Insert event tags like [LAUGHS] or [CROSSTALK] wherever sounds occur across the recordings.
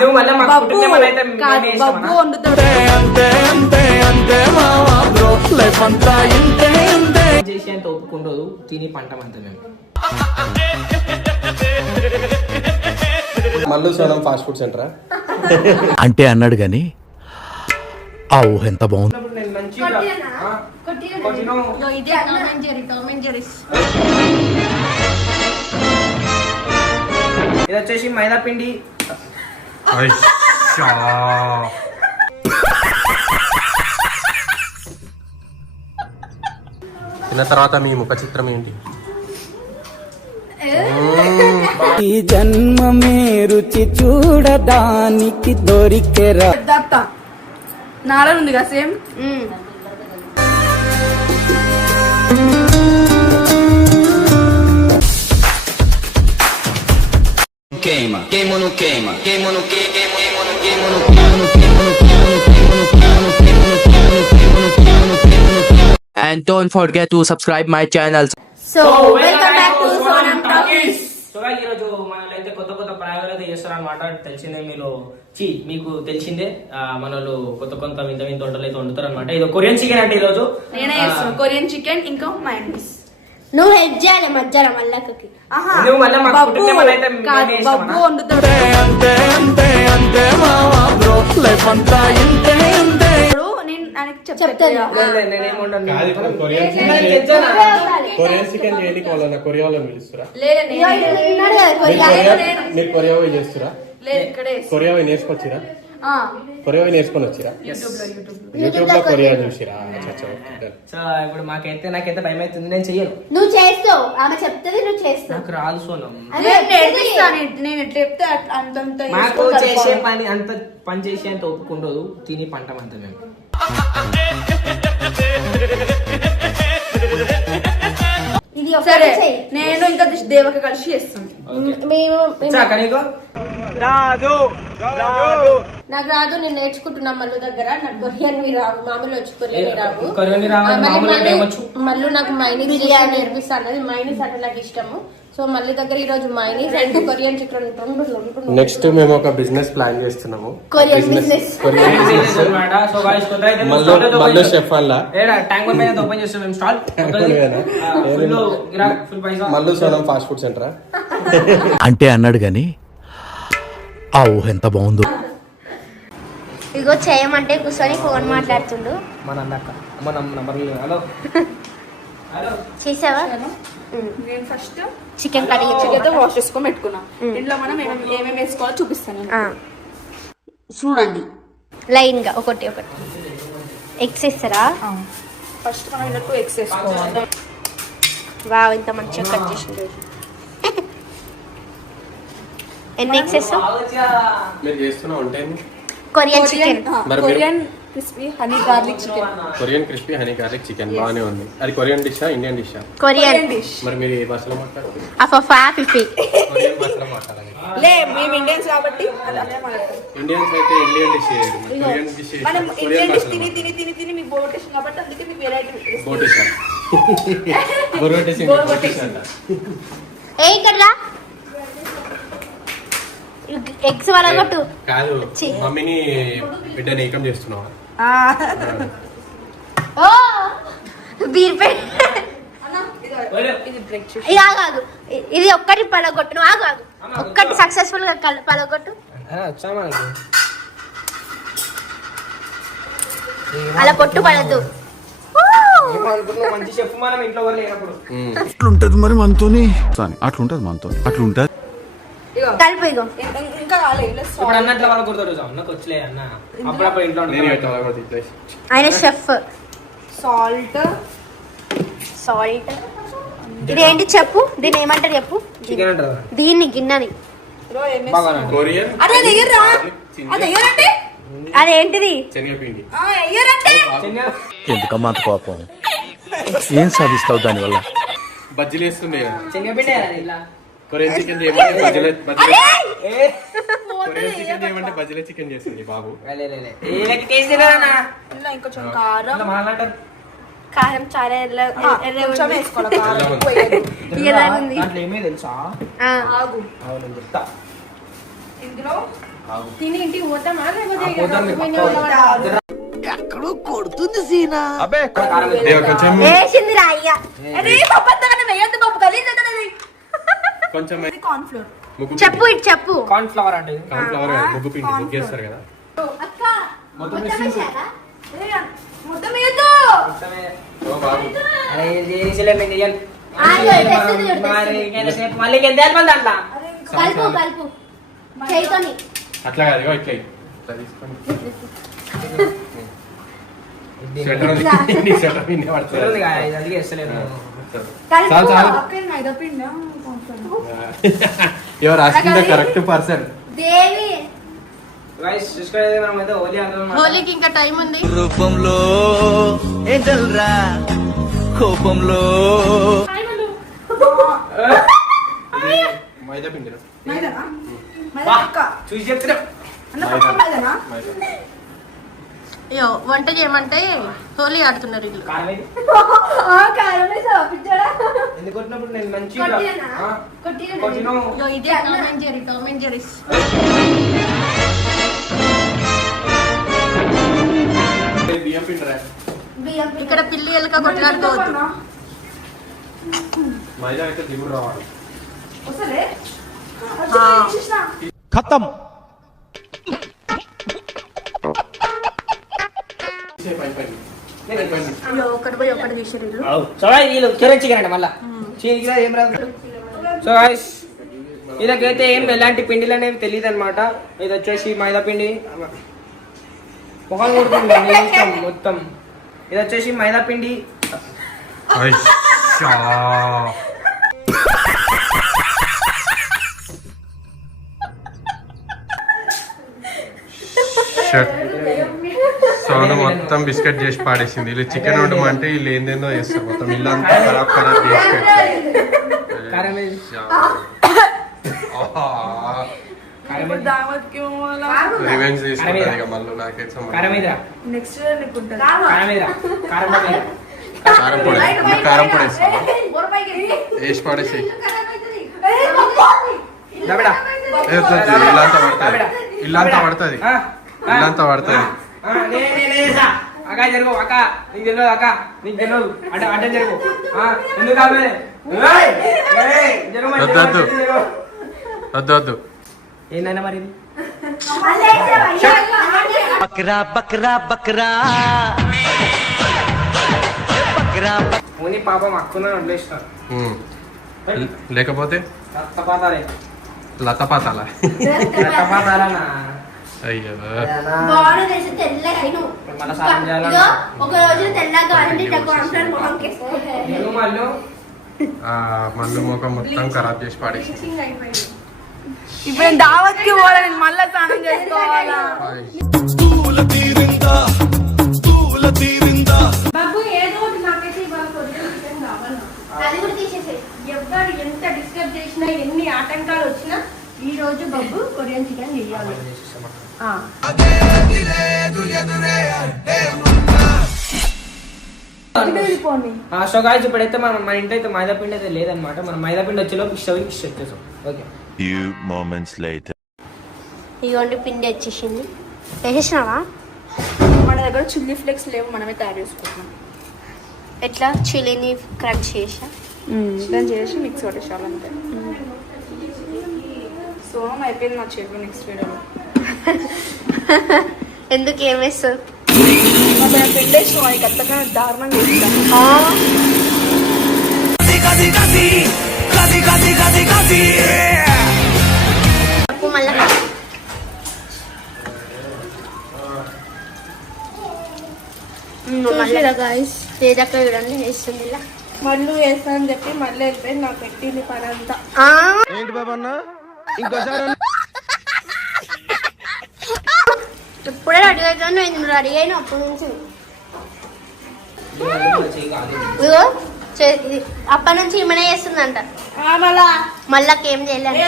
నువ్వు మళ్ళా మాకు బబ్బు. పుట్టిన ఏమన్నా అయితే కాదు, మేమే ఇష్టమా? బబ్బు వండుతాడు. ఒప్పుకుండదు తిని పంట అంత మేము మల్లు సోనం ఫాస్ట్ ఫుడ్ సెంటరా? అంటే అన్నాడు గాని ఆ ఊహ ఎంత బాగుంది? అప్పుడు నేను మంచిగా ఆ, కొట్టినా. ఇగో ఇదే Tom and Jerry Tom and Jerry's ఇది వచ్చేసి మైదా పిండి. తిన్న తర్వాత మీ ముఖ చిత్రం ఏంటి? ఈ జన్మమే రుచి చూడడానికి దొరికెరా? దత్త నాలో ఉంది కదా same? queima, queima no queima, queima, no queima queima no queima, no queima no queima, no queima, no queima no queima, no queima, no queima, no queima, no queima, no queima, no queima, no queima, And don't forget to subscribe my channel. So, welcome back to Sonam Talkies. So ఈరోజు మనలో అయితే కొత్త కొత్త ప్రయోగాలు అయితే చేస్తారనమాట తెలిసిందే మీరు చీ మీకు తెలిసిందే మనలో కొత్త కొంత వింత వింత వంటలు అయితే వండుతారు అనమాట ఇది కొరియన్ చికెన్ అంటే ఈరోజు కొరియన్ చికెన్ ఇంకా మైనస్ నువ్వు హెల్ప్ చేయాలి మధ్యాహ్నం మల్లక్కకి. నువ్వు మళ్ళా మాకు బబ్బు పుట్టిన మేమే కాదు? బబ్బు వండుతాడు ఇప్పుడు నేను ఆయనకి చెప్తాను చెప్తాను. లేదు, లేదు, నేనేం వండను. కాదు ఇప్పుడు కొరియన్ నేను చికెన్ తెచ్చానా? కొరియన్ చికెన్ చేయడానికి వాళ్ళ కొరియా వాళ్ళని పిలుస్తురా లేదు ఇగో ఇక్కడ ఉన్నాడు కదా మీరు కొరియా. కొరియా మీరు కొరియా పోయి చేస్తురా లేదు ఇక్కడే చేస్తా. కొరియా పోయి నేర్చుకొచ్చిరా ఆ, కొరియా నేర్చుకొని వచ్చిరా? యూట్యూబ్లో యూట్యూబ్లో. యూట్యూబ్లో కొరియా. చూసిరా. సో ఇప్పుడు మాకైతే నాకైతే భయం అవుతుంది. నేను చెయ్యను. నువ్వు చేస్తావు. ఆమె చెప్తుంది నువ్వు చేస్తావు. నాకు రాదు సోనం. నేను ఎట్లా చెప్తే అంతంత మాకు చేసే. పని అంత పని చేసే అంత ఒప్పుకుండదు తిని పంట అంత మేము. సరే నేను ఇంకా దేవక కలిసి చేస్తాను. మేము మేము- చాకా నీకు రాదు నేను నేర్చుకుంటున్నా మల్లు దగ్గర. నాకు కొరియన్ వి రావు మామూలు వచ్చి కొరియన్ వి రావు. మళ్ళీ మామూలు మళ్ళీ- ఏమొచ్చు? మళ్ళీ నాకు మైనీస్ బిర్యానీ. నేర్పిస్తాను అది మైనీస్ అంటే నాకు ఇష్టము. సో మళ్ళీ దగ్గర ఈ రోజు mayonnaise and Korean chicken next మేము ఒక బిజినెస్ ప్లాన్ చేస్తున్నాము. Korean business Korean business. So open chef అలా. ఏడా, ట్యాంక్ బండ్ మీద ఓపెన్ చేస్తాం మేము స్టాల్? కొత్తదేనా? ఫుల్ గిరాక్ ఫుల్ పైసా మల్లు సోనం ఫాస్ట్ ఫుడ్ సెంటరా అంటే అన్నాడు గాని ఆ ఊహ ఎంత బాగుందో. ఇగో చేయమంటే కూర్చొని ఫోన్ మాట్లాడుతుండు. మన అన్నక్క మన నంబర్ హలో. హలో. చేసావా నేను ఫస్ట్ చికెన్ కర్రీ చికెన్తో వాష్ చేసుకొని పెట్టుకున్నా. ఇంట్లో మనం ఏమేమి వేసుకోవాలో చూపిస్తాను. చూడండి. లైన్గా ఒకటి ఒకటి. ఎగ్స్ ఇస్తారా ఫస్ట్ మనం ఇలా టూ ఎగ్స్ వేసుకోవాలి. వావ్ ఇంత మంచిగా కట్ చేసిండు. ఎన్ని ఎగ్స్ మీరు చేస్తున్న వంట ఏంది? Korean chicken. ఆ, మరి మీరు- Korean crispy honey garlic chicken. Korean crispy honey garlic chicken బాగానే ఉంది. అది కొరియన్ డిషా ఇండియన్ డిషా? కొరియన్. డిష్. మరి మీరు ఏ భాషలో కొరియన్ మాట్లాడాలి. లే మేము ఇండియన్స్ కాబట్టి అది అదే మాట్లాడతాం. ఇండియన్స్ అయితే ఇండియన్ డిష్ కొరియన్ డిష్ మనం ఇండియన్ డిష్ తిని తిని తిని తిని మీకు బోర్ కొట్టేసింది కాబట్టి అందుకే మీకు వెరైటీ బోర్ ఏ ఇక్కడ ఎగ్స్ వలగొట్టు కాదు మమ్మీని బిడ్డ ఏకం చేస్తున్నావా. ఓ! బీర్పేట్ ఇది ఇది ఒక్కటి పడగొట్టు. నువ్వు ఆగు ఆగు. ఒక్కటి సక్సెస్ఫుల్గా పడగొట్టు. అలా కొట్టు పడద్దు. అట్లుంటది మరి మనతోని. అట్లుంటది మనతో అట్లుంటది. ఆయన షెఫ్. సాల్ట్. సాల్ట్. ఇది ఏంటి చెప్పు? దీన్ని ఏమంటారు చెప్పు? దీన్ని గిన్నని. అదేంటిది ఎందుకమ్మా కోపం? ఏం సాధిస్తావు దానివల్ల? బజ్జీలు వేస్తుండే కొరియన్ చికెన్ చేయమంటే బజ్జీల కొరియన్ చికెన్ చేయమంటే బజ్జీల చికెన్ చేసింది బాబు. ఎక్కడో కొడుతుంది సీనా. వేసింది రాయ్య అరే పప్పు వేయద్దు పప్పు కలిసి కొంచెం కార్న్ ఫ్లోర్ ముగ్గు చెప్పు ఇటు చెప్పు. కార్న్ ఫ్లవర్ అంటే ఇది. ఫ్లవర్ ముగ్గు పిండి ముగ్గేస్తారు కదా. అక్క మొత్తం వేసారా? మొత్తం వేయొద్దు. అరే, ఇది చేసిలే మేము చెయ్యాలి. ఆ, ఇదిగో, ఇది ఇది మరి ఇంకెంతసేపు? మళ్ళీ ఇంకెంత వేయాలి దాంట్లో? కలుపు కలుపు. చేయితోని. అట్లా కాదు ఇగో ఇట్లా ఇట్లా తీసుకొని స్వెటర్ స్వెటర్ పడుతుంది. అది చేస్తలేదు. కలుపు చాలు, చాలు. మైదా పిండి? Your asking the correct person Devi హోలీకి ఇంకా టైం ఉంది. రూపంలో ఏంటల్రా? కోపంలో. మైదా పిండి చూసి చెప్తున్నా. అన్న పక్క మైదానా? అయ్యో వంట చేయమంటే హోలీ ఆడుతున్నారు కారం ఇది. పిచ్చోడా? ఎందుకు కొట్టినప్పుడు నేను మంచిగా కొట్టినా? సో గాయస్ ఇదకైతే ఏం ఎలాంటి పిండిలు అనేవి తెలియదు అనమాట ఇది వచ్చేసి మైదా పిండి. మొహం కొడుతుంది మొత్తం. ఇది వచ్చేసి మైదా పిండి. అయ్యా. సోను మొత్తం బిస్కెట్ చేసి పాడేసింది. వీళ్ళు చికెన్ వండమంటే వీళ్ళు ఏందేందో చేస్తారు. మొత్తం ఇల్లు అంతా ఖరాబ్ ఖరాబ్ చేసి? రివెంజ్ తీసుకుంటారు ఇక మళ్ళీ నాకైతే. కారం పొడి కారం. వేసి పడేసి. ఇల్లంతా పడుతుంది. ఇల్లంతా పడుతుంది. ఇల్లంతా పడుతుంది. అక్క జరుగు అక్క. నీకు తెలియదు అక్క. నీకు తెలియదు. అంటే అంటే జరుగు. ఆ, ఎందుకు వద్దు, వద్దు. ఏందన్నా మరి. బక్రా బక్రా బక్రా. బక్రా ఓని పాపం అక్కున. లేకపోతే? రక్తపాతాలే. లతపాతాల. రక్తపాతాలనా? అయ్యో. బాడీ తెల్లగా అయిను. చేయాలా? ఒక రోజు తెల్లగా ఇట్లా మళ్ళీ ముఖం మొత్తం ఖరాబ్ చేసి పాడేసి ఇప్పుడు నేను దావత్కి పోవాలి? నేను మళ్ళీ స్నానం చేసుకోవాలా? బాబు ఏదో ఒకటి నాకైతే ఇవాళ కొరియన్ చికెన్ కావాలి అది కూడా తీసేసేయ్. ఎవరు ఎంత డిస్టర్బ్ చేసినా ఎన్ని ఆటంకాలు వచ్చినా ఈ రోజు బాబు కొరియన్ చికెన్ చేయాలి. సో గాయస్ ఇప్పుడైతే మనం మన ఇంట్లో అయితే మైదా పిండి అయితే లేదనమాట మనం మైదా పిండి వచ్చేలోపు ఇష్టం ఇష్టం వచ్చేసాం. Okay moments later. ఇదిగోండి పిండి వచ్చేసింది. వేసేసినావా? మన దగ్గర చిల్లీ ఫ్లేక్స్ లేవు మనమే తయారు చేసుకుంటున్నాం. ఎట్లా? చిల్లీని క్రష్ చేసా? దాన్ని చేసి మిక్స్ కొట్టేసాలి అంతే. సో అయిపోయింది మా చెప్పి నెక్స్ట్ వీడియోలో [LAUGHS] ఎందుకు ఏం వేస్తావు అసలు పిండేసి వాడికి అంతగా దారుణంగా చేస్తాను చెప్పు మళ్ళా ఏదక్క చూడండి వేస్తుంది ఇలా మళ్ళీ వేస్తానని చెప్పి మళ్ళీ వెళ్ళిపోయి నాకు పెట్టింది పని అంతా ఏంటి బాబా అన్న. ఇప్పుడే రెడీ అవుతాను నేను రెడీ అయిన అప్పటి నుంచి. అప్పటి నుంచి ఈమెనే చేస్తుందంట. మళ్ళా మళ్ళా ఏం చేయలేదు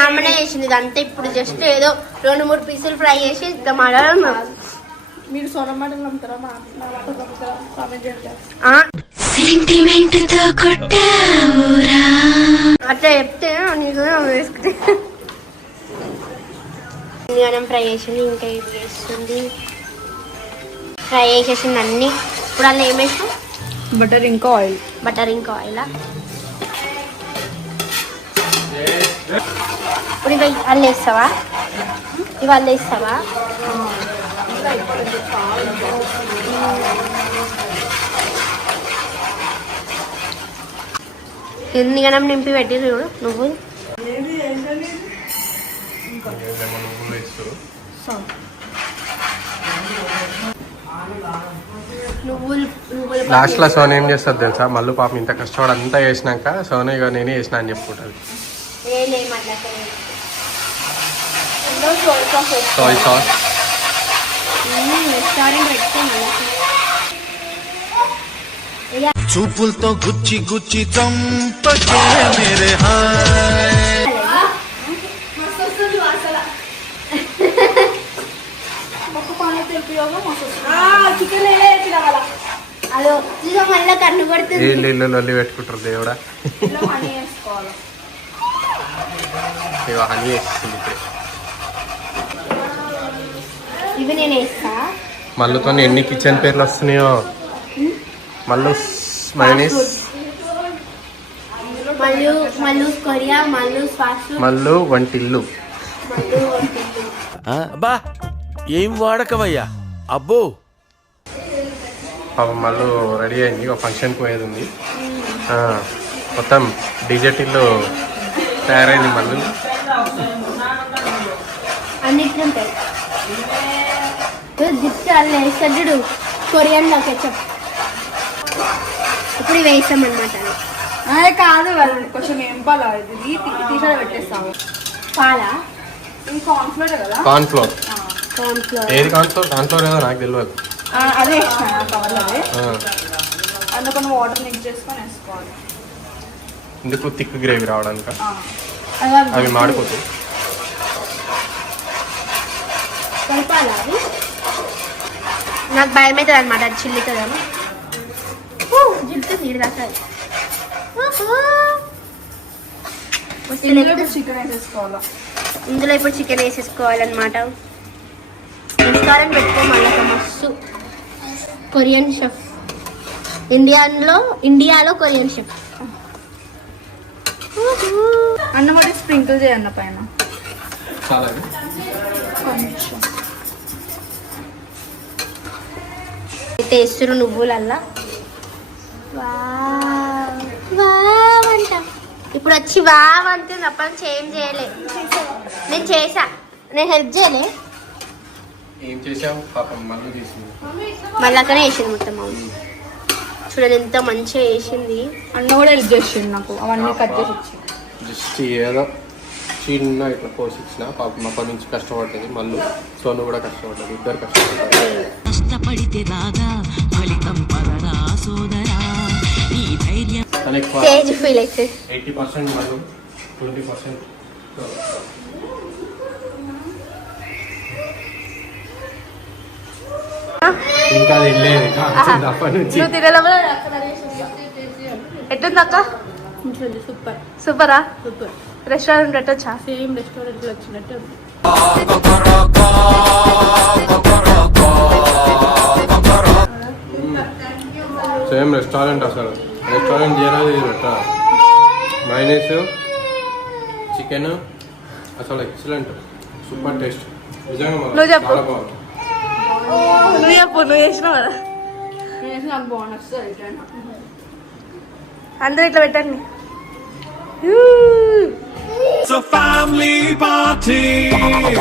ఆమెనే చేసింది ఇదంతా ఇప్పుడు జస్ట్ ఏదో రెండు మూడు పీసులు ఫ్రై చేసి ఇద్దాం అడగడం మీరు సొన మాటలు నమ్ముతారా? మా నా మాటలు నమ్ముతారా? కామెంట్ చేయండి. ఆ? సెంటిమెంట్తో కొట్టావురా. అట్లా చెప్తే నీకు వేసుకుంటే మనం ఫ్రై చేసింది ఇంకా ఏం చేస్తుంది? ఫ్రై చేసేసింది అన్ని. ఇప్పుడు అలా ఏం వేసాం బటర్ ఇంకా ఆయిల్ బటర్ ఇంకా ఆయిల్ ఇప్పుడు ఇవి అల్లు వేస్తావా? ఇవి అల్లు వేస్తావా? ఎన్ని గణం నింపి పెట్టి చూడు నువ్వు? నువ్వులు వేస్తారు నువ్వులు నువ్వులు లాస్ట్లో సోన ఏం చేస్తుంది తెలుసా? మళ్ళీ పాపం ఇంత కష్టపడి అంతా చేసినాక సోన ఇక నేనే చేసిన అని చెప్పుకుంటుంది. సారీ సాస్ రెస్టారెంట్ పెట్టుకోమల్లా చూపులతో గుచ్చి గుచ్చి చంపకే మేరే హాయ్. ఇల్లు పెట్టుకుంటారు దేవుడా. హనీ వేస్తుంది ఇప్పుడే. ఇవి నేను వేస్తా. మళ్ళీతో ఎన్ని కిచెన్ పేర్లు వస్తున్నాయో. మళ్ళీ మైనీస్ మళ్ళీ మళ్ళీ కొరియా మళ్ళీ ఫాస్ట్ మళ్ళీ వంటిల్లు. బా ఏం వాడకవయ్యా అబ్బో. పాపం మళ్ళీ రెడీ అయింది ఒక ఫంక్షన్కి పోయేది ఉంది ఆ, మొత్తం డీజే టిల్లు తయారైంది మళ్ళీ. అన్నిట్లు ఉంటాయి గిఫ్ట్ అలా వేస్తాడు చూడు కొరియన్లో కెచప్ ఇప్పుడు ఇవి వేస్తాం అనమాట అదే కాదు వాళ్ళు కొంచెం ఏం పాలా? ఇది టీషర్ట్ పెట్టేస్తాము. పాలా? ఇది కదా? ఏది ఏదో నాకు తెలియదు అదే ఇస్తాను కవర్లో అదే ఆ, అందులో కొన్ని వాటర్ మిక్స్ చేసుకొని వేసుకోవాలి. ఇందుకు థిక్ గ్రేవీ రావడానికి? ఆ. అవి మాడిపోతాయి. కలపాలా నాకు భయం అవుతుంది అనమాట అది చిల్లుతుందని దాకా. ఇందులో ఇప్పుడు చికెన్ వేసేసుకోవాలా? ఇందులో ఇప్పుడు చికెన్ వేసేసుకోవాలన్నమాట. రెస్టారెంట్ పెట్టుకో మళ్ళీ మస్తు. కొరియన్ షెఫ్ ఇండియాలో ఇండియాలో కొరియన్ షెఫ్ అన్నం ఒకటి స్ప్రింకిల్ చేయన్న పైన. చాలా కొంచెం టేస్ట్ నువ్వులల్లా? వావ్. వావ్ అంట ఇప్పుడు వచ్చి వావ్ అంటే అప్పటి నుంచి ఏం చేయలే. నేను చేసా. నేను హెల్ప్ చేయలే. ఏం చేసావు? పాపం మళ్ళీ అక్కడే వేసింది మొత్తం అవును చూడండి ఎంత మంచిగా వేసింది. అన్న కూడా హెల్ప్ చేసిండు నాకు. అవన్నీ కట్ చేసి ఇచ్చి జస్ట్ ఏదో చిన్న ఇట్లా కోసి ఇచ్చిన పాపం అప్పటి నుంచి కష్టపడుతుంది. మళ్ళీ సోను కూడా కష్టపడుతుంది ఇద్దరు కష్టపడతారు కష్టపడితే రాదా ఫలితం సోదరా. ధైర్యం ఫీల్ అయితే. ఎయిటీ పర్సెంట్ మళ్ళీ ట్వంటీ పర్సెంట్. ఇంకా నుంచి. నువ్వు తినలేమో సూపరా? సూపర్. రెస్టారెంట్ పెట్టచ్చా సేమ్ రెస్టారెంట్లో వచ్చినట్టు ఉంది. సేమ్ రెస్టారెంట్ అసలు. రెస్టారెంట్ చేయలేదు ఇది పెట్టా. మైనీస్ చికెన్ అసలు ఎక్సలెంట్ సూపర్ టేస్ట్. నువ్వు చెప్పు. నువ్వు చెప్పు నువ్వు చేసినావు? కదా నేను వేసిన నాకు బాగుంది వస్తుంది ఎట్లయినా అందరూ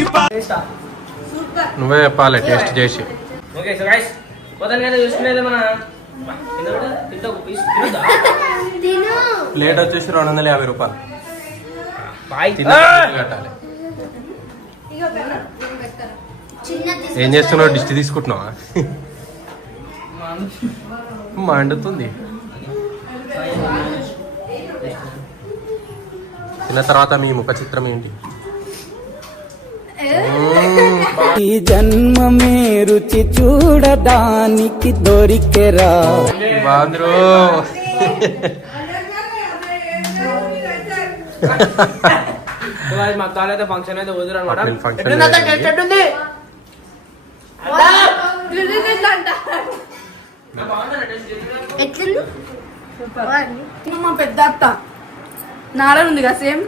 ఇట్లా పెట్టండి నువ్వే చెప్పాలి టేస్ట్ చేసి. ఓకే సో గైస్ మొత్తానికి అయితే చూసుకునేది మన ప్లేట్ వచ్చేసి రెండు వందల యాభై రూపాయలు. కట్టాలి. చిన్న ఏం చేస్తున్నావు? డిస్ట్ తీసుకుంటున్నావా? మండుతుంది. తిన్న తర్వాత మీ ముఖ చిత్రం ఏంటి? ఈ జన్మమే రుచి చూడడానికి దొరికెరా. బాంద్రో. మా అయితే ఫంక్షన్ అయితే అనమాట ఎట్లుంది? మా పెద్ద అత్త. నాలో ఉంది కదా సేమ్